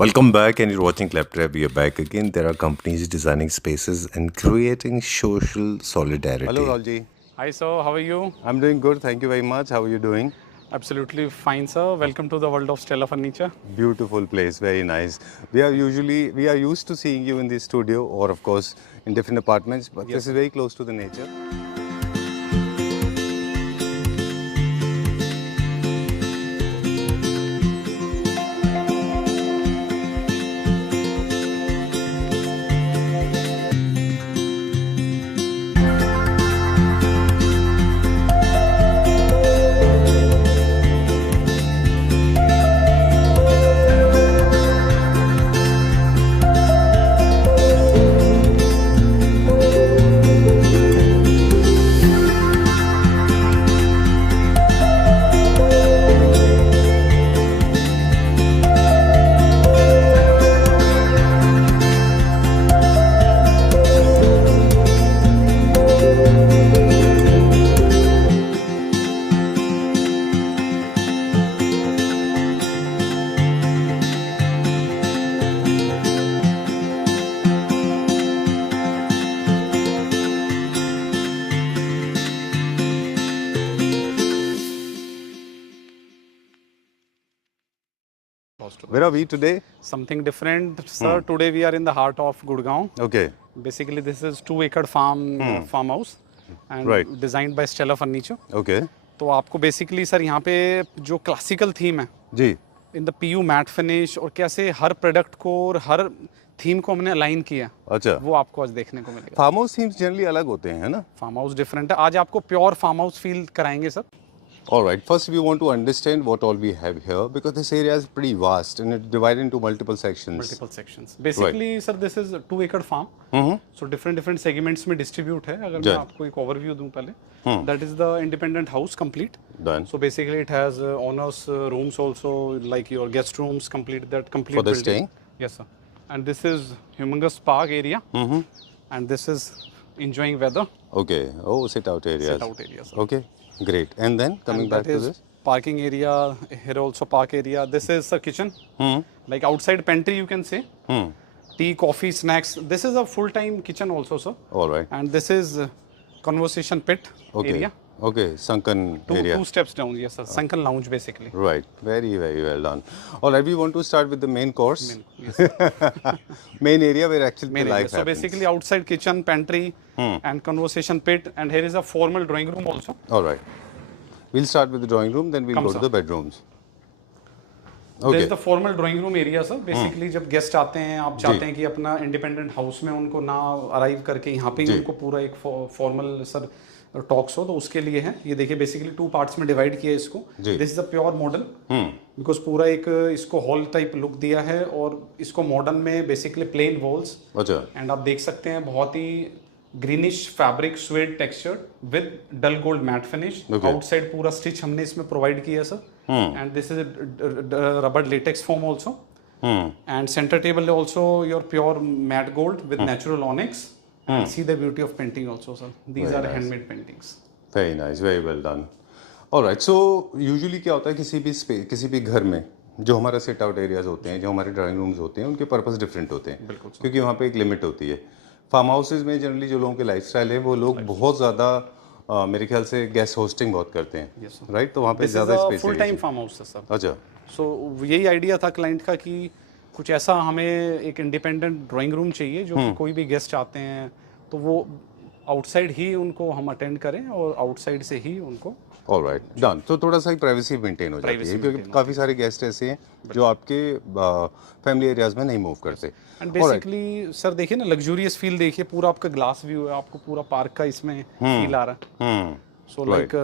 Welcome back, and you're watching Claptrap. We are back again. There are companies designing spaces and creating social solidarity. Hello, Ralji. Hi sir, how are you? I'm doing good. Thank you very much. How are you doing? Absolutely fine sir. Welcome to the world of Stella Furniture. Beautiful place. Very nice. We are used to seeing you in the studio or of course in different apartments, but Yes, this is very close to the nature. Where are we today? Something different sir. Today we are in the heart of Gurgaon. Okay. Basically this is 2-acre farmhouse and Right. designed by Stella Furniture. Okay. तो आपको basically sir यहाँ पे जो classical theme है जी. In the PU matte finish और कैसे हर product को और हर थीम को हमने अलाइन किया अच्छा. वो आपको आज देखने को मिलेगा. फार्म हाउस थीम्स जनरली अलग होते हैं, है ना? फार्म हाउस डिफरेंट है. आज आपको प्योर फार्म हाउस फील कराएंगे sir. All right. First, we want to understand what all we have here because this area is pretty vast and it's divided into multiple sections. Multiple sections. Basically sir this is 2-acre farm. So different segments में distribute है. अगर मैं आपको एक overview दूं पहले, that is the independent house complete. Done. So basically it has owners rooms also, like your guest rooms, complete For the building. staying? Yes sir. And this is humongous park area. And this is enjoying weather. Okay. Oh, sit out areas. Sit out areas. Okay. Great. And then coming And back that to is this. parking area. Here also park area. This is a kitchen. Like outside pantry you can say. Tea, coffee, snacks. This is a full-time kitchen also, sir. All right. And this is conversation pit Okay. area. Okay. Sunken area. Two steps down. Yes sir. Sunken lounge basically. Right. Very, very well done. All right. We want to start with the main course. Yes, sir. Main area where actually Main the area. life So happens. basically outside kitchen, pantry and conversation pit, and here is a formal drawing room also. All right. We'll start with the drawing room, then we'll Come, go to sir. the bedrooms. There Okay. is the formal drawing room area sir. Basically जब guest आते हैं, आप चाहते हैं कि अपना independent house में उनको ना अराइव करके यहाँ पे ही उनको पूरा एक फॉर्मल सर टॉक्स हो, तो उसके लिए है. ये देखिए बेसिकली 2 पार्ट्स में डिवाइड किया है इसको. This is a pure model because पूरा एक इसको हॉल टाइप लुक दिया है और इसको मॉडर्न में बेसिकली प्लेन वॉल्स अच्छा. एंड आप देख सकते हैं बहुत ही greenish fabric suede texture with dull gold matte finish. Outside पूरा स्टिच हमने इसमें प्रोवाइड किया sir. And this is rubber latex foam also. And centre table also your pure matte gold with natural onyx. And see the beauty of painting also, sir. These Very are nice. handmade paintings. Very nice. Very well done. All right. So usually क्या होता है किसी भी घर में जो हमारा sit out areas होते हैं, जो हमारे ड्राइंग रूम्स होते हैं, उनके पर्पस डिफरेंट होते हैं. बिल्कुल sir. क्योंकि वहाँ पे एक लिमिट होती है. फार्म हाउसेज में जनरली जो लोगों के लाइफस्टाइल है वो लोग बहुत ज़्यादा मेरे ख्याल से गेस्ट होस्टिंग बहुत करते हैं. Yes, sir. राइट. तो वहाँ पे This is ज़्यादा a space full time farm house है sir. अच्छा. So यही आइडिया था क्लाइंट का कि कुछ ऐसा हमें एक इंडिपेंडेंट ड्राइंग रूम चाहिए जो कि कोई भी गेस्ट आते हैं तो वो आउटसाइड ही उनको हम अटेंड करें और आउटसाइड से ही उनको. All right. डन. तो थोड़ा सा प्राइवेसी मेंटेन हो जाती है क्योंकि काफ़ी सारे गेस्ट ऐसे हैं जो आपके फैमिली एरियाज में नहीं मूव करते. एंड बेसिकली सर देखिए ना, लग्जूरियस फील देखिए, पूरा आपका ग्लास व्यू है, आपको पूरा पार्क का इसमें फील आ रहा है. सो लाइक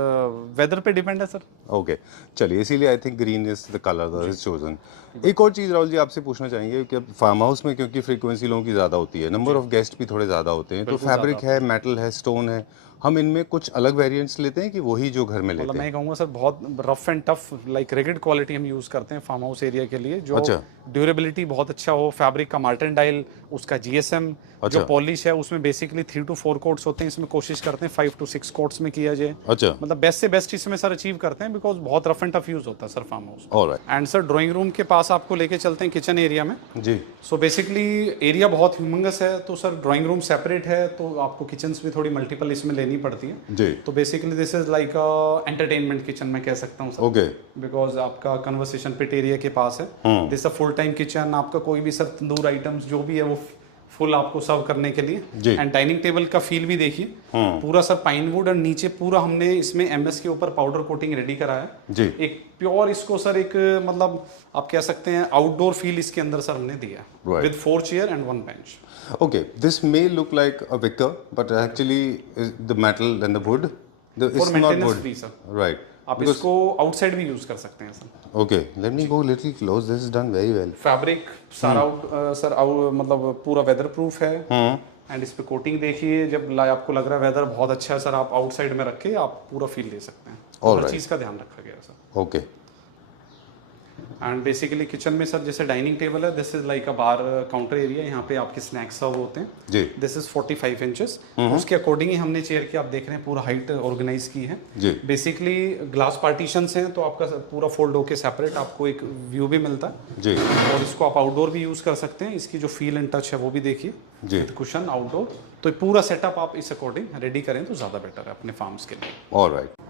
वेदर पे डिपेंड है सर. ओके. चलिए, इसीलिए I think green is the colour that is chosen. एक और चीज़ राहुल जी आपसे पूछना चाहेंगे कि फार्म हाउस में क्योंकि फ्रीक्वेंसी लोगों की ज़्यादा होती है, नंबर ऑफ गेस्ट भी थोड़े ज़्यादा होते हैं, तो फैब्रिक है, मेटल है, स्टोन है, हम इनमें कुछ अलग वेरिएंट्स लेते हैं कि वही जो घर में लेते मतलब हैं? मैं कहूँगा सर बहुत rough and tough like rugged quality हम यूज़ करते हैं फार्म हाउस एरिया के लिए, जो ड्यूरेबिलिटी बहुत अच्छा हो, फैब्रिक का मार्टेंडाइल, उसका जीएसएम, जो पॉलिश है उसमें बेसिकली 3 to 4 कोट्स होते हैं, इसमें कोशिश करते हैं 5 to 6 कोट्स में किया जाए. अच्छा. मतलब बेस्ट से बेस्ट इसमें सर अचीव करते हैं बिकॉज बहुत रफ एंड टफ यूज होता है sir farm house. Alright and sir drawing room के पास आपको लेके चलते हैं किचन एरिया में। जी सो बेसिकली एरिया बहुत ह्यूमंगस है, तो सर ड्राइंग रूम सेपरेट है, तो आपको किचन भी थोड़ी मल्टीपल इसमें लेनी पड़ती है। जी तो basically this is like entertainment kitchen मैं कह सकता हूँ सर, ओके बिकॉज आपका कन्वर्सेशन पिट एरिया के पास है। This a full time kitchen, आपका कोई भी सर तंदूर आइटम्स जो भी है वो फुल आपको सर्व करने के लिए। जी। एंड डाइनिंग टेबल का फील भी देखिए, पूरा सर पाइन वुड, और नीचे पूरा हमने इसमें एमएस के ऊपर पाउडर कोटिंग रेडी करा है। जी एक प्योर इसको सर एक मतलब आप कह सकते हैं आउटडोर फील इसके अंदर सर हमने दिया Right. With 4 chair and 1 bench. okay this may look like a wicker but actually is the metal and the wood for it's not maintenance wood भी सर, right आप इसको आउटसाइड भी use कर सकते हैं sir. okay let me go little close this is done very well fabric सारा sir मतलब पूरा वेदर प्रूफ है। एंड इस पे कोटिंग देखिए, जब आपको लग रहा है वेदर बहुत अच्छा है सर, आप आउटसाइड में रख के आप पूरा फील ले सकते हैं। हर Alright. चीज़ का ध्यान रखा गया है sir. okay and basically kitchen में सर जैसे डाइनिंग टेबल है, this is like a bar counter area, यहाँ पे आपके स्नैक्स सर्व होते हैं। जी दिस इज 45 इंचेस, उसके अकॉर्डिंग ही हमने चेयर की आप देख रहे हैं पूरा हाइट ऑर्गेनाइज की है। जी बेसिकली ग्लास पार्टीशंस हैं, तो आपका पूरा फोल्ड होके सेपरेट आपको एक व्यू भी मिलता है। जी और इसको आप आउटडोर भी यूज कर सकते हैं, इसकी जो फील एंड टच है वो भी देखिए, जी कुशन आउटडोर। तो पूरा सेटअप आप इस अकॉर्डिंग रेडी करें तो ज़्यादा बेटर है अपने फार्म्स के लिए। all right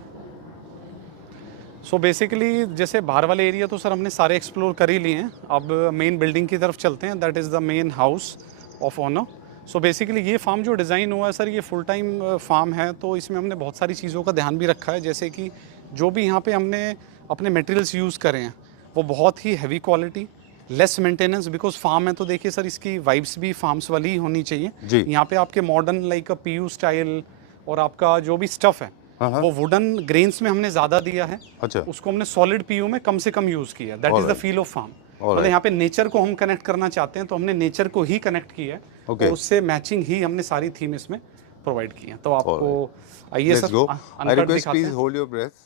सो बेसिकली जैसे बाहर वाले एरिया तो सर हमने सारे एक्सप्लोर कर ही लिए हैं, अब मेन बिल्डिंग की तरफ चलते हैं, that is the main house of owner. So basically ये फार्म जो डिज़ाइन हुआ है सर, ये फुल टाइम फार्म है, तो इसमें हमने बहुत सारी चीज़ों का ध्यान भी रखा है, जैसे कि जो भी यहाँ पे हमने अपने मटेरियल्स यूज़ करे हैं वो बहुत ही heavy quality, less maintenance, because firm है तो देखिए सर इसकी वाइब्स भी फार्म्स वाली ही होनी चाहिए। जी। यहाँ पे आपके मॉडर्न लाइक पीयू स्टाइल, और आपका जो भी स्टफ़ है वो वुडन ग्रेन्स में हमने ज़्यादा दिया है, अच्छा उसको हमने सॉलिड पीयू में कम से कम यूज़ किया। That is the feel of farm. मतलब यहाँ पे नेचर को हम कनेक्ट करना चाहते हैं, तो हमने नेचर को ही कनेक्ट किया है। Okay. और उससे मैचिंग ही हमने सारी थीम इसमें प्रोवाइड की है। तो आपको आइए let's sir go I uncut request दिखाते please हैं। hold your breath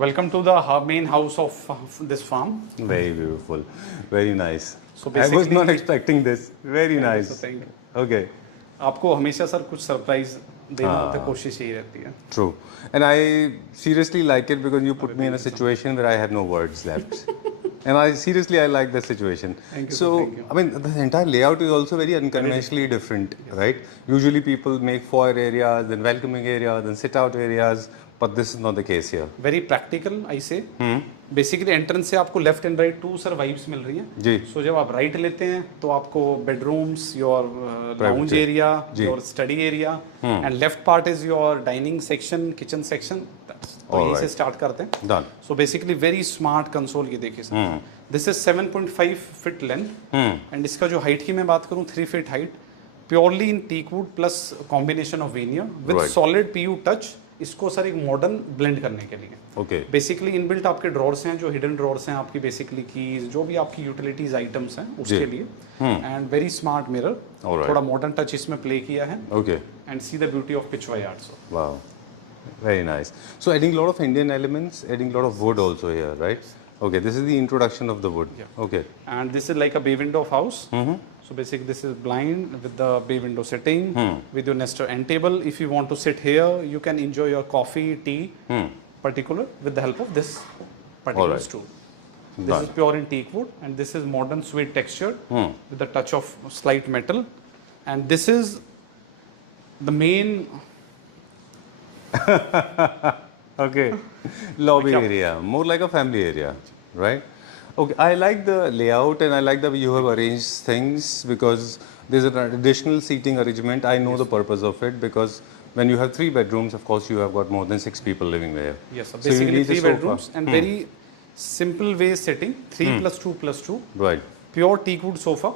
welcome to the main house of this farm. very beautiful very nice So I was basically- not expecting this very nice thank you. okay आपको हमेशा sir कुछ surprise देना होता है, कोशिश यही रहती है। True. And I seriously like it because you put me in a situation where I have no words left. And I like the situation. Thank you, So, sir, thank you. I mean, the entire layout is also very unconventionally different, right? Usually people make foyer areas, then welcoming areas, then sit out areas, but this is not the case here. Very practical I say. Basically entrance से आपको left and right too sir vibes मिल रही हैं। जी सो जब आप right लेते हैं तो आपको बेडरूम्स, योर लाउंज जी। एरिया, जी। Your study area, and left part is your dining section, kitchen section. तो यहीं से स्टार्ट करते हैं। Done. So basically very smart console, ये देखिए sir, this is 7.5 feet length, and इसका जो हाइट की मैं बात करूं 3 feet height, purely in teak wood plus combination of veneer with Right. Solid PU touch, इसको सर एक मॉडर्न ब्लेंड करने के लिए। Okay. बेसिकली इनबिल्ट आपके ड्रॉर्स हैं, जो हिडन ड्रॉर्स हैं आपकी, बेसिकली कीज, जो भी आपकी यूटिलिटीज आइटम्स हैं उसके लिए। And very smart mirror, Alright. थोड़ा मॉडर्न टच इसमें प्ले किया है। Okay. And see the beauty of Pichwai also. Wow. Very nice. So adding a lot of Indian elements, adding a lot of wood also here, right? Okay, this is the introduction of the wood. Yeah. Okay. And this is like a bay window of house. So basically this is blind with the bay window setting, with your Nestor end table. If you want to sit here, you can enjoy your coffee, tea, particular with the help of this particular Alright. stool. This Done. is pure in teak wood, and this is modern sweet texture with the touch of slight metal. And this is the main Okay. Lobby area, more like a family area, right? Okay, I like the layout and I like the way you have arranged things because there's a traditional seating arrangement. I know the purpose of it because when you have 3 bedrooms, of course, you have got more than 6 people living there. yes, sir. So you Basically need a 3 sofa. bedrooms and very simple way setting. 3 plus 2 plus 2. Right. Pure teak wood sofa.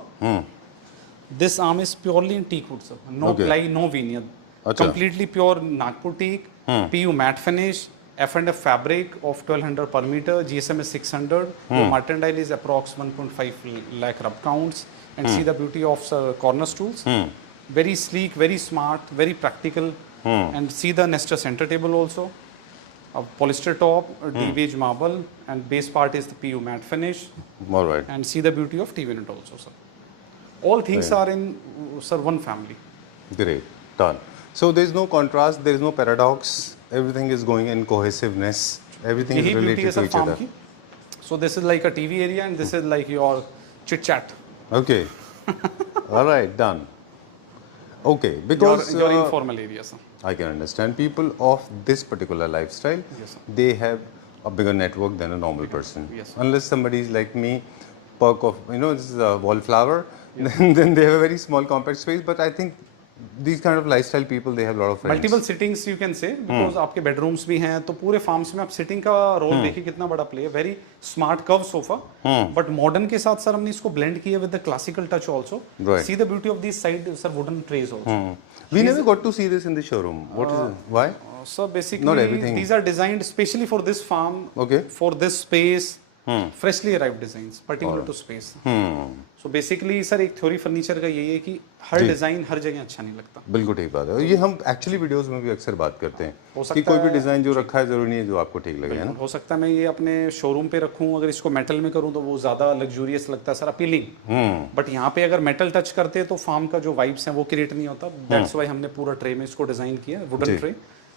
This arm is purely in teak wood, sir. No Okay. ply, no veneer. Acha. Completely pure Nagpur teak. PU matte finish. F&F fabric of 1200 per meter. GSM is 600. Your martindale is approx 1.5 lakh rub counts. And see the beauty of corner stools. Very sleek, very smart, very practical. And see the Nestor center table also. A polyester top, a D-Wage marble, and base part is the PU matte finish. All right. And see the beauty of TV unit also, sir. All things are in, sir, one family. Great. Done. So there's no contrast, there's no paradox. everything is going in cohesiveness. Everything is यही beauty है related to sir each farm other. की. So this is like a TV area and this is like your chit chat. Okay. All right, done. Okay, because your informal area, sir. I can understand people of this particular lifestyle, Yes, sir. they have a bigger network than a normal person. Yes, sir. Unless somebody is like me, perk of, this is a wallflower, then they have a very small compact space. But I think these kind of lifestyle people, they have a lot of friends. Multiple sittings you can say because आपके bedrooms भी हैं तो पूरे farms में आप sitting का role देखिए कितना बड़ा प्ले है. Very smart curve sofa but modern के साथ सर हमने इसको ब्लेंड किया with the classical touch also. Right. C the beauty of this side sir wooden trace also. We never got to see this in the showroom. What is it? Why? So Not basically everything. these are designed specially for this farm, Okay. for this space. Freshly arrived designs particular to space. So basically sir एक theory furniture का यही है कि हर design हर जगह अच्छा नहीं लगता. बिल्कुल ठीक बात है. और ये हम एक्चुअली वीडियोस में भी अक्सर बात करते हैं हो कि सकता कोई भी है- डिजाइन जो रखा है जरूरी नहीं है जो आपको ठीक लगे, है ना. हो सकता है मैं ये अपने शोरूम पे रखूं, अगर इसको मेटल में करूं तो वो ज्यादा लग्जूरियस लगता है सर, अपीलिंग. बट यहाँ पे अगर मेटल टच करते हैं तो फार्म का जो वाइब्स हैं वो क्रिएट नहीं होता. दैट्स वाई हमने पूरा ट्रे में इसको डिजाइन किया है, wooden tray.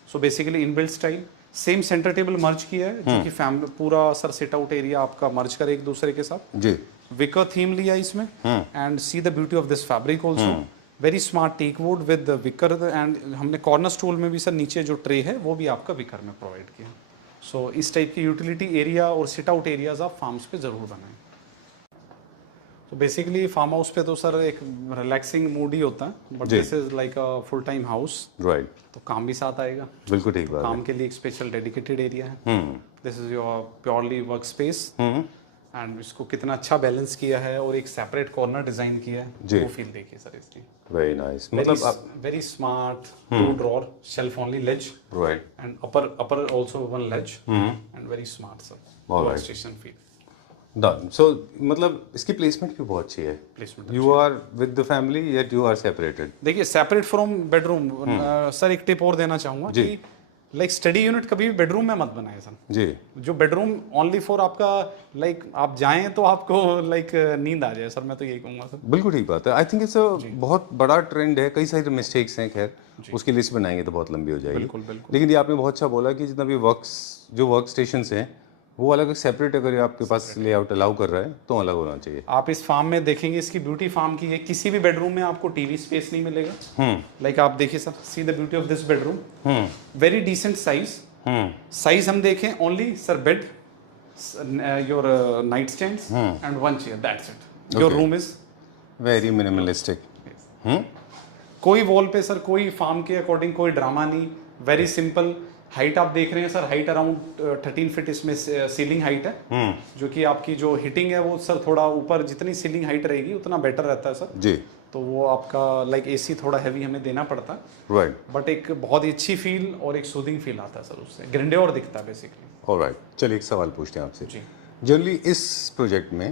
So basically inbuilt style, same centre table merge किया है जो कि फैमिली पूरा सर सिट आउट एरिया आपका मर्ज करे एक दूसरे के साथ. जी. विकर थीम लिया इसमें and see the beauty of this fabric also. Very smart teak wood with wicker and हमने कॉर्नर स्टूल में भी सर नीचे जो ट्रे है वो भी आपका विकर में प्रोवाइड किया. सो इस टाइप की यूटिलिटी एरिया और सिट आउट एरियाज आप फार्म्स पे जरूर बनाएं. तो बेसिकली फार्म हाउस पे तो सर एक रिलैक्सिंग मूड ही होता है बट जी. This is like a full time house. Right. तो काम भी साथ आएगा. बिल्कुल ठीक बात काम के लिए एक स्पेशल डेडिकेटेड एरिया है. This is your purely work space and इसको कितना अच्छा बैलेंस किया है और एक सेपरेट कॉर्नर डिजाइन किया है. जी. वो फील देखिए सर इसकी. Very nice. मतलब आप very smart 2 drawer shelf only ledge right. and upper also one ledge and very smart sir. All right. Workstation feel. Done. So मतलब इसकी प्लेसमेंट भी बहुत अच्छी है. Placement you are with the family yet you are separated. देखिए separate from bedroom. Sir एक tip और देना चाहूंगा जी. कि लाइक स्टडी यूनिट कभी भी बेडरूम में मत बनाए सर. जी. जो बेडरूम ओनली फॉर आपका लाइक आप जाएं तो आपको लाइक नींद आ जाए सर, मैं तो यही कहूंगा सर. बिल्कुल ठीक बात है. आई थिंक इट्स अ बहुत बड़ा ट्रेंड है. कई सारे मिस्टेक्स हैं, खैर उसकी लिस्ट बनाएंगे तो बहुत लंबी हो जाएगी. बिल्कुल बिल्कुल. लेकिन ये आपने बहुत अच्छा बोला कि जितना भी वर्क स्टेशंस हैं वो अलग सेपरेट अगर आपके पास लेआउट अलाउ कर रहा है तो अलग होना चाहिए. आप इस फार्म में देखेंगे इसकी ब्यूटी फार्म की है. किसी भी बेडरूम में आपको टीवी स्पेस नहीं मिलेगा. लाइक आप देखिए sir, see the beauty of this bedroom. Very decent size. Size हम देखें only sir bed, your night stand and one chair, that's it. Your room is very minimalistic. कोई wall पे sir कोई farm के according कोई drama नहीं. Very simple. Height आप देख रहे हैं सर, हाइट अराउंड 13 फीट इसमें सीलिंग हाइट है. जो कि आपकी जो हिटिंग है वो सर थोड़ा ऊपर जितनी सीलिंग हाइट रहेगी उतना बेटर रहता है सर. जी. तो वो आपका लाइक एसी थोड़ा हैवी हमें देना पड़ता है राइट. बट एक बहुत ही अच्छी फील और एक सूदिंग फील आता है सर उससे. ग्रैंडियर दिखता है बेसिकली. ऑलराइट. चलिए एक सवाल पूछते हैं आपसे. जी. जनरली इस प्रोजेक्ट में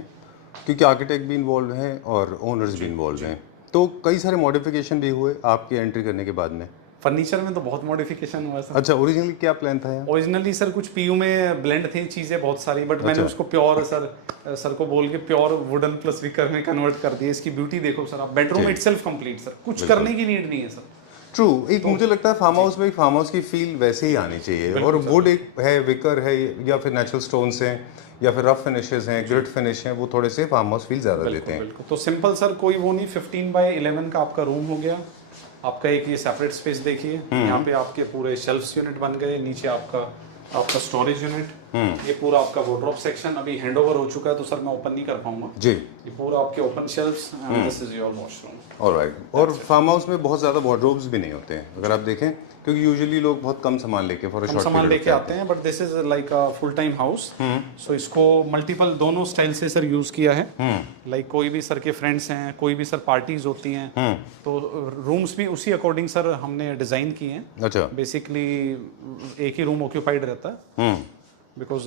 क्योंकि आर्किटेक्ट भी इन्वॉल्व हैं और ओनर्स भी इन्वॉल्व हैं तो कई सारे मॉडिफिकेशन भी हुए आपके एंट्री करने के बाद में. फर्नीचर में तो बहुत मॉडिफिकेशन हुआ है सर. अच्छा, ओरिजिनली क्या प्लान था यहाँ? ओरिजिनली सर कुछ पीयू में ब्लेंड थी चीजें बहुत सारी बट मैंने उसको प्योर सर को बोल के प्योर वुडन प्लस विकर में कन्वर्ट कर दिया. इसकी ब्यूटी देखो सर आप. Bedroom itself complete sir. कुछ करने की नीड नहीं है सर. ट्रू. एक मुझे लगता है फार्म हाउस में एक फार्म हाउस की फील वैसे ही आनी चाहिए. और वुड एक है, विकर है या फिर नेचुरल स्टोन्स हैं या फिर रफ फिनिशेस हैं, ग्रिड फिनिश हैं, वो थोड़े से फार्म हाउस फील ज़्यादा देते हैं. बिल्कुल. तो सिंपल सर कोई वो नहीं. 15x11 का आपका रूम हो गया. आपका एक ये सेपरेट स्पेस देखिए. यहाँ पे आपके पूरे शेल्फ्स यूनिट बन गए. नीचे आपका स्टोरेज यूनिट. ये पूरा आपका वार्डरोब सेक्शन अभी हैंडओवर हो चुका है तो सर मैं ओपन नहीं कर पाऊंगा. जी. ये पूरा आपके open shelves and this is your washroom. Alright. और फार्म हाउस में बहुत ज़्यादा वार्डरोब्स भी नहीं होते हैं अगर आप देखें, क्योंकि यूजुअली लोग बहुत कम सामान लेके फॉर अ शॉर्ट सामान लेके आते हैं but this is like a full time house. So इसको मल्टीपल दोनों स्टाइल से सर यूज किया है. लाइक कोई भी सर के फ्रेंड्स हैं, कोई भी सर पार्टीज होती हैं तो रूम्स भी उसी अकॉर्डिंग सर हमने डिजाइन किए हैं. अच्छा. बेसिकली एक ही रूम ऑक्यूपाइड रहता है बिकॉज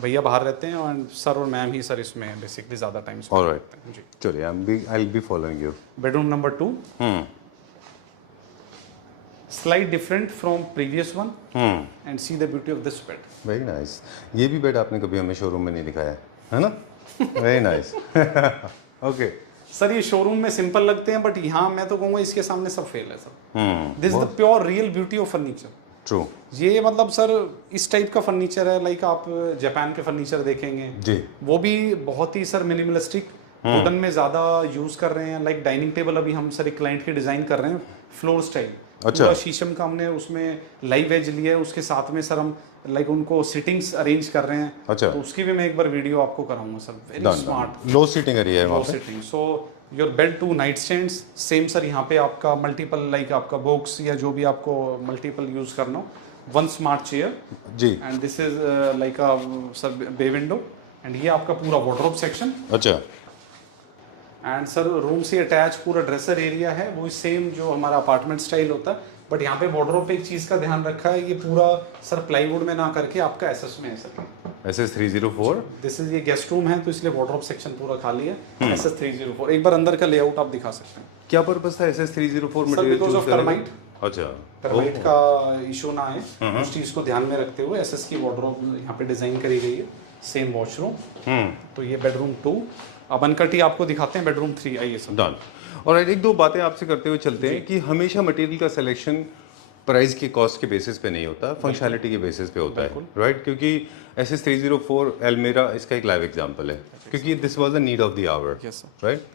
भैया बाहर रहते हैं एंड सर और मैम ही सर इसमें बेसिकली ज्यादा टाइम स्पेंड करते हैं. जी. चलिए I will be following you. Bedroom number 2. Slight different from previous one and see the beauty of this bed. Very nice. ये भी बेड आपने कभी हमें शोरूम में नहीं दिखाया है ना? Very nice. ओके. सर ये शोरूम में सिंपल लगते हैं बट यहाँ मैं तो कहूँगा इसके सामने सब फेल है sir. This is the pure real beauty of furniture. True ये मतलब सर इस टाइप का फर्नीचर है, लाइक आप जापान के फर्नीचर देखेंगे जी वो भी बहुत ही सर मिनिमलिस्टिक वुडन में ज़्यादा यूज़ कर रहे हैं। लाइक डाइनिंग टेबल अभी हम सर एक क्लाइंट की डिज़ाइन कर रहे हैं फ्लोर स्टाइल, अच्छा। पूरा शीशम का हमने उसमें लाइव एज लिया है, उसके साथ में सर हम लाइक उनको सिटिंग्स अरेंज कर रहे हैं। अच्छा। तो उसकी भी मैं एक बार वीडियो आपको कराऊंगा sir, very smart low seating area है वहाँ लो पे। Sitting. So your bed two night stands same sir, यहाँ पे आपका मल्टीपल लाइक आपका बॉक्स या जो भी आपको मल्टीपल यूज़ करना हो, वन स्मार्ट चेयर जी and this is like a sir bay window and ये आपका पूरा वार्डरोब सेक्शन अच्छा एंड सर रूम से अटैच पूरा ड्रेसर एरिया है, वो सेम जो हमारा अपार्टमेंट स्टाइल होता है, बट यहाँ पे वार्डरोब पे एक चीज़ का ध्यान रखा है, ये पूरा सर प्लाईवुड में ना करके आपका एसएस में है सर। SS 304 दिस इज ये गेस्ट रूम है तो इसलिए वार्डरोब सेक्शन पूरा खाली है। एसएस 304 एक बार अंदर का लेआउट आप दिखा सकते हैं क्या पर्पस था SS 304 sir, material because of termite. अच्छा टर्माइट का इशू ना आए उस चीज़ को ध्यान में रखते हुए एसएस की वार्डरोब यहाँ पे डिजाइन करी गई है। Same washroom. तो ये बेडरूम 2, अब अनकट ही आपको दिखाते हैं बेडरूम 3। आइए सर डन। और एक दो बातें आपसे करते हुए चलते हैं कि हमेशा मटेरियल का सिलेक्शन प्राइस की कॉस्ट के बेसिस पे नहीं होता, फंक्शनैलिटी के बेसिस पे होता है, राइट? क्योंकि SS 304 एल्मेरा इसका एक लाइव एग्जांपल है, क्योंकि this was the need of the hour, yes sir. Right?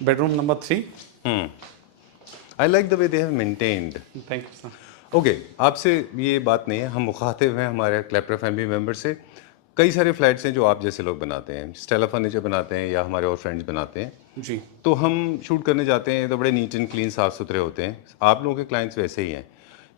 Bedroom number 3। I like the way they have maintained. Thank you sir. Okay, आपसे ये बात नहीं है, हम मुखातिब हैं हमारे क्लैप्टर फैमिली मेंबर से। कई सारे फ्लैट्स हैं जो आप जैसे लोग बनाते हैं, स्टेला फर्नीचर बनाते हैं या हमारे और फ्रेंड्स बनाते हैं, जी तो हम शूट करने जाते हैं तो बड़े नीट एंड क्लीन साफ़ सुथरे होते हैं। आप लोगों के क्लाइंट्स वैसे ही हैं,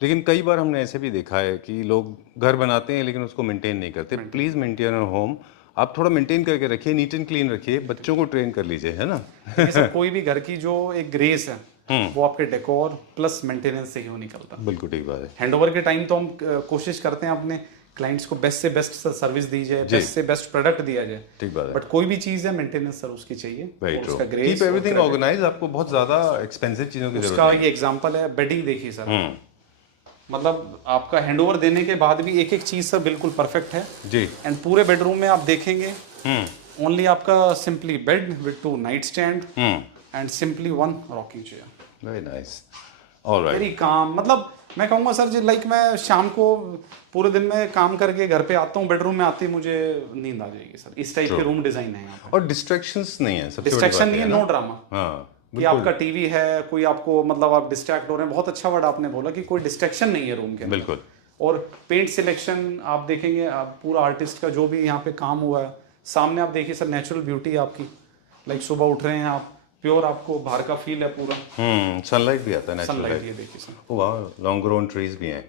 लेकिन कई बार हमने ऐसे भी देखा है कि लोग घर बनाते हैं लेकिन उसको मेंटेन नहीं करते। प्लीज़ मेंटेन योर होम, आप थोड़ा मेंटेन करके रखिए, नीट एंड क्लीन रखिए, बच्चों को ट्रेन कर लीजिए, है ना? ये सर कोई भी घर की जो एक ग्रेस है वो आपके डेकोर प्लस मेंटेनेंस से ही वो निकलता है। बिल्कुल ठीक बात है। हैंडओवर के टाइम तो हम कोशिश करते हैं अपने क्लाइंट्स को बेस्ट से बेस्ट सर्विस दी जाए, बेस्ट से बेस्ट प्रोडक्ट दिया जाए, ठीक बात है। बट कोई भी चीज़ है मेंटेनेंस सर उसकी चाहिए। वेरी और ट्रू। उसका ग्रेस कीप एवरीथिंग ऑर्गेनाइज। आपको बहुत ज़्यादा एक्सपेंसिव चीज़ों की जरूरत उसका नहीं। ये एग्जांपल है, बेडिंग देखिए सर, मतलब आपका हैंडओवर देने के बाद भी एक एक चीज़ सर बिल्कुल परफेक्ट है जी। एंड पूरे बेडरूम में आप देखेंगे ओनली आपका simply bed with 2 night stand and simply 1 rocking chair. Very nice, alright. Very calm, मतलब मैं कहूँगा सर जी, लाइक मैं शाम को पूरे दिन में काम करके घर पे आता हूँ, बेडरूम में आते ही मुझे नींद आ जाएगी सर। इस टाइप के रूम डिजाइन है यहाँ पे। और डिस्ट्रैक्शंस नहीं है, सबसे बड़ी डिस्ट्रैक्शन बात नहीं है, ये नो ड्रामा। हाँ, कि आपका टीवी है, कोई आपको मतलब आप डिस्ट्रैक्ट हो रहे हैं, बहुत अच्छा वर्ड आपने बोला कि कोई डिस्ट्रैक्शन नहीं है रूम के अंदर। बिल्कुल। और पेंट सिलेक्शन आप देखेंगे, आप पूरा आर्टिस्ट का जो भी यहाँ पे काम हुआ है, सामने आप देखिए सर नेचुरल ब्यूटी आपकी, लाइक सुबह उठ रहे हैं आप, प्योर आपको बाहर का फील है पूरा, सनलाइट भी आता है, नेचुरल सनलाइट। लाइट। ये देखिए सर, ओह वाह, लॉन्ग ग्रोन ट्रीज भी हैं।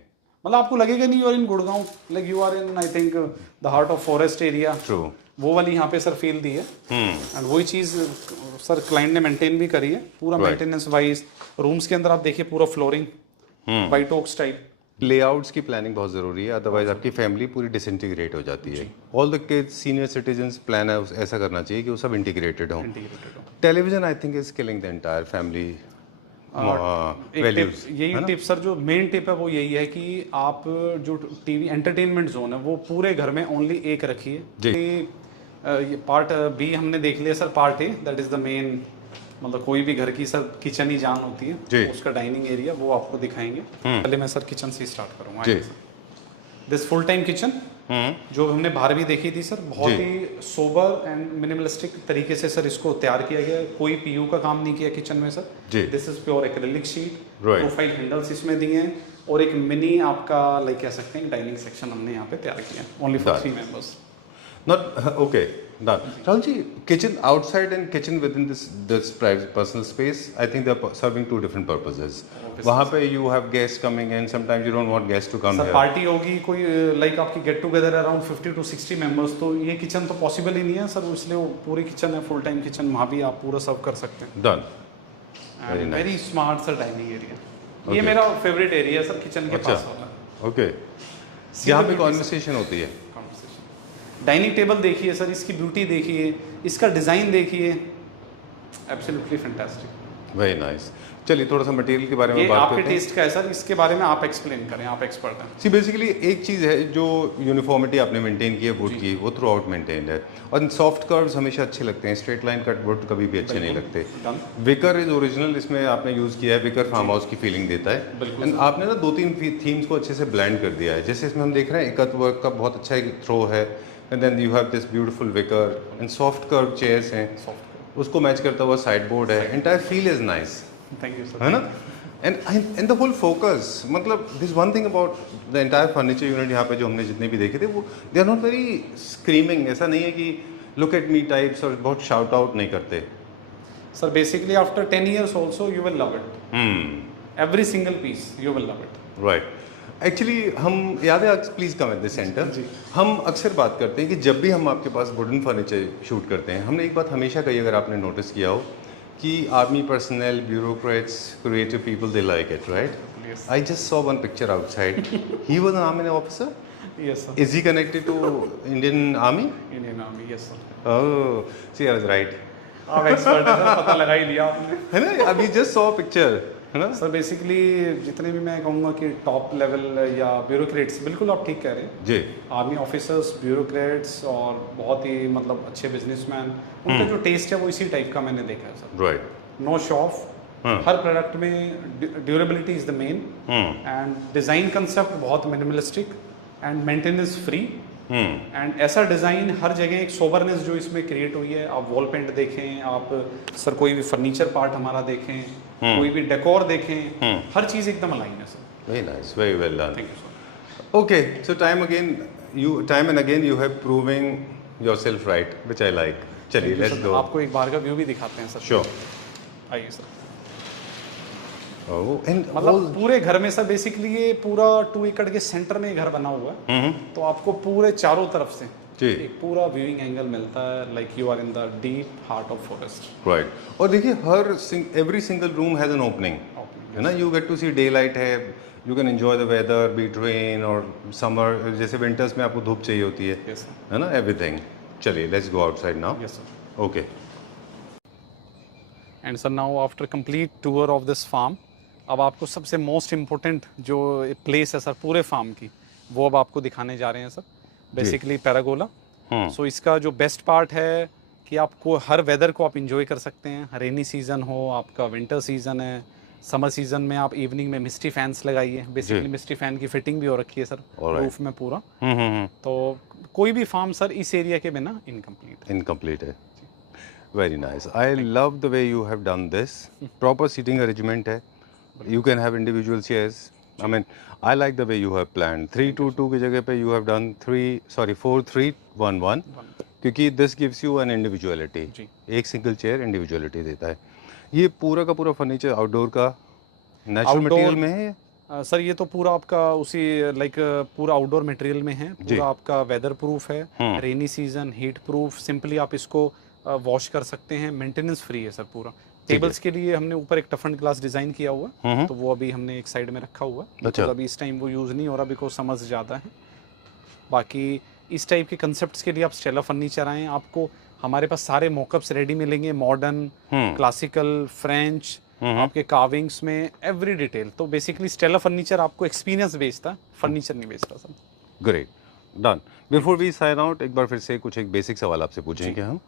मतलब आपको लगेगा नहीं you are in Gurgaon, like you are in I think the heart of forest area. True. वो वाली यहाँ पे सर फील दी है एंड वही चीज़ सर क्लाइंट ने मेंटेन भी करी है पूरा मेंटेनेंस वाइज। रूम्स के अंदर आप देखिए पूरा flooring white oak style. Layouts की प्लानिंग बहुत ज़रूरी है, अदरवाइज आपकी फैमिली पूरी डिसइंटीग्रेट हो जाती है। All the kids, senior citizens, plan है ऐसा करना चाहिए कि वो सब इंटीग्रेटेड हों। Television I think is killing the entire family values. यही टिप सर, जो मेन टिप है वो यही है कि आप जो टीवी एंटरटेनमेंट जोन है वो पूरे घर में ओनली एक रखिए। जी। ये पार्ट बी हमने देख लिया sir, part A that is the main, मतलब कोई भी घर की सर किचन ही जान होती है जी। उसका डाइनिंग एरिया, वो आपको दिखाएंगे। पहले मैं सर किचन से स्टार्ट करूँगा। जी। दिस फुल टाइम किचन जो हमने बाहर भी देखी थी सर, बहुत जी। ही सोबर एंड मिनिमलिस्टिक तरीके से सर इसको तैयार किया गया है। कोई पीयू का काम नहीं किया किचन में सर। जी। This is pure acrylic sheet, Right. Profile handles इसमें दिए हैं और एक मिनी आपका लाइक कह सकते हैं डाइनिंग सेक्शन हमने यहाँ पे तैयार किया है only for 3 members. Not okay done. Rahul ji, kitchen outside and kitchen within this private personal space, I think they are serving 2 different purposes. वहाँ पे you have guest coming in, sometimes you don't want guest to come sir here. Party होगी कोई, like आपकी get together around 50 to 60 members, तो ये kitchen तो possible ही नहीं है सर, इसलिए वो पूरी किचन है, फुल टाइम किचन, वहाँ भी आप पूरा सर्व कर सकते हैं। Done. And very smart sir dining area. ये मेरा फेवरेट एरिया सर किचन के पास वाला। ओके, यहाँ पे कॉन्वर्सेशन होती है। डाइनिंग टेबल देखिए सर, इसकी ब्यूटी देखिए, इसका डिज़ाइन देखिए, एब्सोल्युटली फैंटास्टिक। Very nice. चलिए थोड़ा सा मटेरियल के बारे में ये बात आपके करते हैं। टेस्ट का है सर, इसके बारे में आप एक्सप्लेन करें, आप एक्सपर्ट हैं। सी बेसिकली एक चीज़ है जो यूनिफॉर्मिटी आपने मेंटेन की है वुड की, वो थ्रू आउट मेंटेन्ड है। और सॉफ्ट कर्व्स हमेशा अच्छे लगते हैं, स्ट्रेट लाइन कट वुड कभी भी अच्छे नहीं लगते। Done. विकर इज ओरिजिनल, इसमें आपने यूज़ किया है, विकर फार्म हाउस की फीलिंग देता है। बिल्कुल एंड आपने ना 2-3 थीम्स को अच्छे से ब्लेंड कर दिया है। जैसे इसमें हम देख रहे हैं एकत वर्क का बहुत अच्छा एक थ्रो है, and then you have this beautiful wicker and soft curve chairs हैं, उसको मैच करता हुआ साइड बोर्ड है। Entire feel is nice, thank you sir. है ना? एंड द होल फोकस, मतलब this one thing about the entire furniture unit यहाँ पे जो हमने जितने भी देखे थे, वो they are not very screaming. ऐसा नहीं है कि लुक एट मी टाइप्स, और बहुत शाउट आउट नहीं करते। Sir basically after 10 years also you will love it. Every single piece you will love it. Right. Actually हम याद है, please come at the centre. हम अक्सर बात करते हैं कि जब भी हम आपके पास वुडन फर्नीचर शूट करते हैं, हमने एक बात हमेशा कही, अगर आपने नोटिस किया हो, कि army personnel, bureaucrats, creative people, they like it, right? Yes. I just saw one picture outside, he was an army officer. Yes sir. Is he connected to Indian Army? Indian Army, yes sir. Oh, see, I was right. आप expert हैं sir, पता लगा ही लिया आपने। है ना? अभी just saw a picture, है ना? सर बेसिकली जितने भी मैं कहूँगा कि टॉप लेवल या ब्यूरोक्रेट्स, बिल्कुल आप ठीक कह रहे हैं। जी। आर्मी ऑफिसर्स, ब्यूरोक्रेट्स और बहुत ही मतलब अच्छे बिजनेसमैन, उनका जो टेस्ट है वो इसी टाइप का मैंने देखा है sir. Right. No show off, हर प्रोडक्ट में durability is the main, and design concept बहुत minimalistic and maintenance free, and ऐसा डिज़ाइन हर जगह, एक सोबरनेस जो इसमें क्रिएट हुई है। आप वॉल पेंट देखें, आप सर कोई भी फर्नीचर पार्ट हमारा देखें, कोई भी डेकोर देखें, हर चीज़ एकदम अलाइन है sir. Very nice. Very well done. Thank you sir. Okay, so time and again you have proving yourself right, which I like. चलिए, let's go. आपको एक बार का व्यू भी दिखाते हैं सर। Sure. आइए सर। Oh, and मतलब पूरे घर में सर बेसिकली ये पूरा 2 एकड़ के सेंटर में ये घर बना हुआ है, तो आपको पूरे चारों तरफ से जी। एक पूरा व्यूइंग एंगल मिलता है, like you are in the deep heart of forest. right. और देखिए every single room has an opening, है ना? You get to see daylight है, you can enjoy the weather, be it rain or summer, जैसे winters में आपको धूप चाहिए होती है, Yes, sir. है ना? Everything. चलिए, let's go outside now. Yes, sir. Okay. And sir now after complete tour of this farm, अब आपको सबसे मोस्ट इम्पोर्टेंट जो प्लेस है सर पूरे फार्म की, वो अब आपको दिखाने जा रहे हैं सर। बेसिकली पैरागोला। सो इसका जो बेस्ट पार्ट है कि आपको हर वेदर को आप इंजॉय कर सकते हैं। रेनी सीजन हो, आपका विंटर सीजन है, समर सीजन में आप इवनिंग में मिस्टी फैंस लगाइए। बेसिकली मिस्टी फैन की फिटिंग भी हो रखी है सर रूफ में पूरा। तो कोई भी फार्म सर इस एरिया के बिना इनकम्प्लीट। Incomplete है। Very nice. I love the way you have done this. Proper seating arrangement है. You can have individual chairs. I mean, I like the way you have planned. 3-2-2 की जगह पे you have done 4-3-1-1, क्योंकि this gives you an individuality. एक single chair individuality देता है। ये पूरा का पूरा फर्नीचर आउटडोर का नेचुरल मटेरियल में है। सर ये तो पूरा आपका उसी लाइक पूरा आउटडोर मटेरियल में है, पूरा आपका वेदर प्रूफ है, rainy season heat proof. Simply आप इसको वॉश कर सकते हैं, मेंटेनेंस फ्री है सर पूरा। टेबल्स के लिए हमने ऊपर एक टफन ग्लास डिजाइन किया हुआ है, तो वो अभी हमने एक साइड में रखा हुआ है। अच्छा। तो अभी इस टाइम वो यूज़ नहीं हो रहा बिकॉज समझ ज़्यादा है। बाकी इस टाइप के कंसेप्ट्स के लिए आप स्टेला फर्नीचर आएँ, आपको हमारे पास सारे मॉकअप्स रेडी मिलेंगे, मॉडर्न, क्लासिकल, फ्रेंच, आपके कार्विंग्स में एवरी डिटेल। तो बेसिकली स्टेला फर्नीचर आपको एक्सपीरियंस बेचता, फर्नीचर नहीं बेचता sir. Great, done. Before we sign out, एक बार फिर से कुछ एक बेसिक सवाल आपसे पूछेंगे हम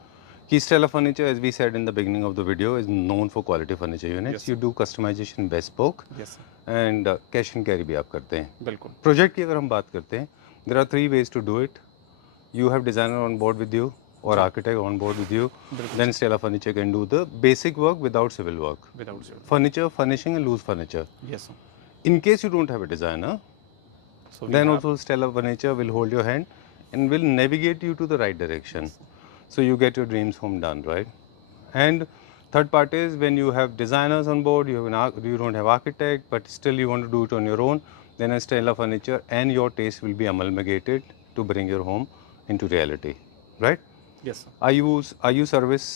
कि Stella Furniture, as we said in the beginning of the video, is known for quality furniture units. Yes. You do customization bespoke, Yes, and cash and carry भी आप करते हैं। बिल्कुल। प्रोजेक्ट की अगर हम बात करते हैं, there are 3 ways to do it. You have designer on board with you or architect on board with you. Then Stella Furniture can do the basic work without civil work. Without zero. Furniture, furnishing and loose furniture. Yes, sir. In case you don't have a designer, So we then have- also Stella Furniture will hold your hand and will navigate you to the right direction. So you get your dreams home done, right? And third part is when you have designers on board, you don't have architect, but still you want to do it on your own, then a Stella Furniture and your taste will be amalgamated to bring your home into reality, right? Yes, sir. Are you service?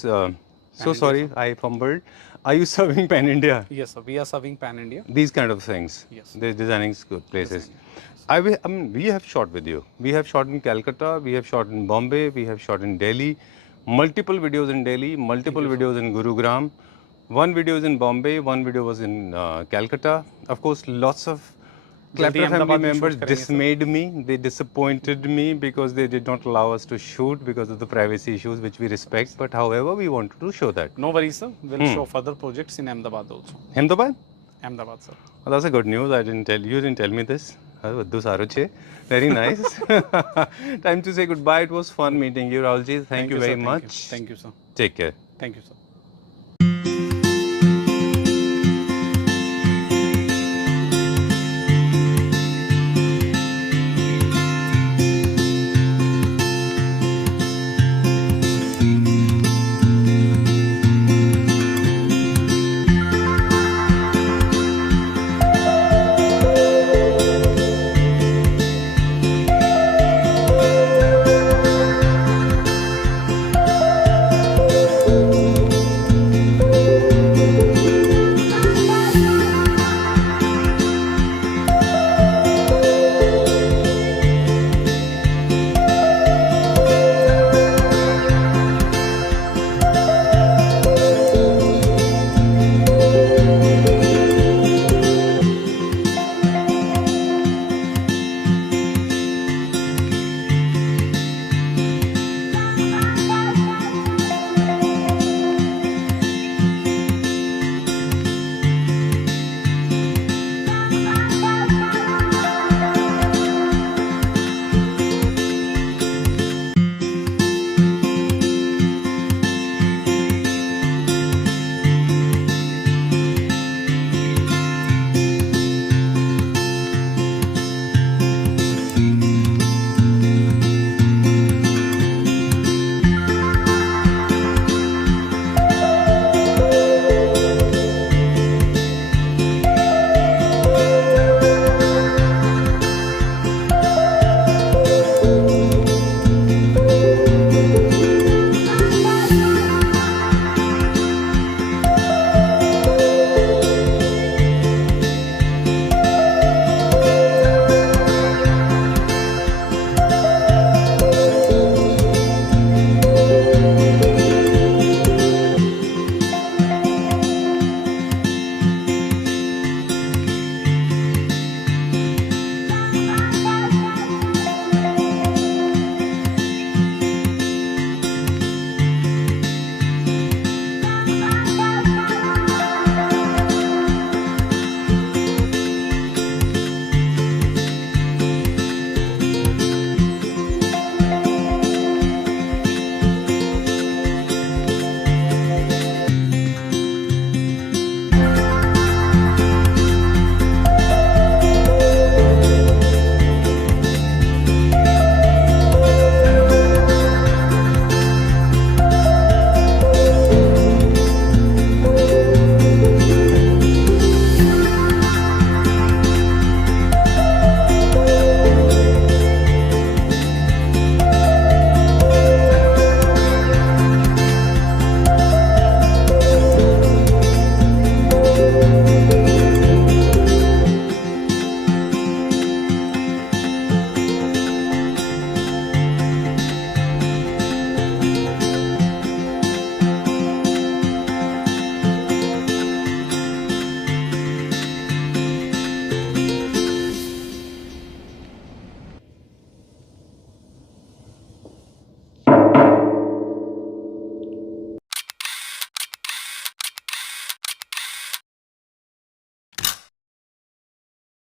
So sorry, I fumbled. Are you serving Pan India? Yes, sir. We are serving Pan India. These kind of things. Yes. They're designing places. I mean, we have shot with you. We have shot in Calcutta. We have shot in Bombay. We have shot in Delhi. Multiple videos in Delhi. Multiple videos in Gurugram. One video is in Bombay, one video was in Calcutta. Of course, lots of Clapper family Ahmedabad में members shoot करेंगे, dismayed me. They disappointed me because they did not allow us to shoot because of the privacy issues, which we respect. But however, we wanted to show that. No worries, sir. We'll show further projects in Ahmedabad also. Ahmedabad? Ahmedabad, sir. Well, that's a good news. You didn't tell me this. Vaddu saru che. Very nice. Time to say goodbye. It was fun meeting you, Rahulji. Thank you very sir. much. Thank you, sir. Take care. Thank you, sir.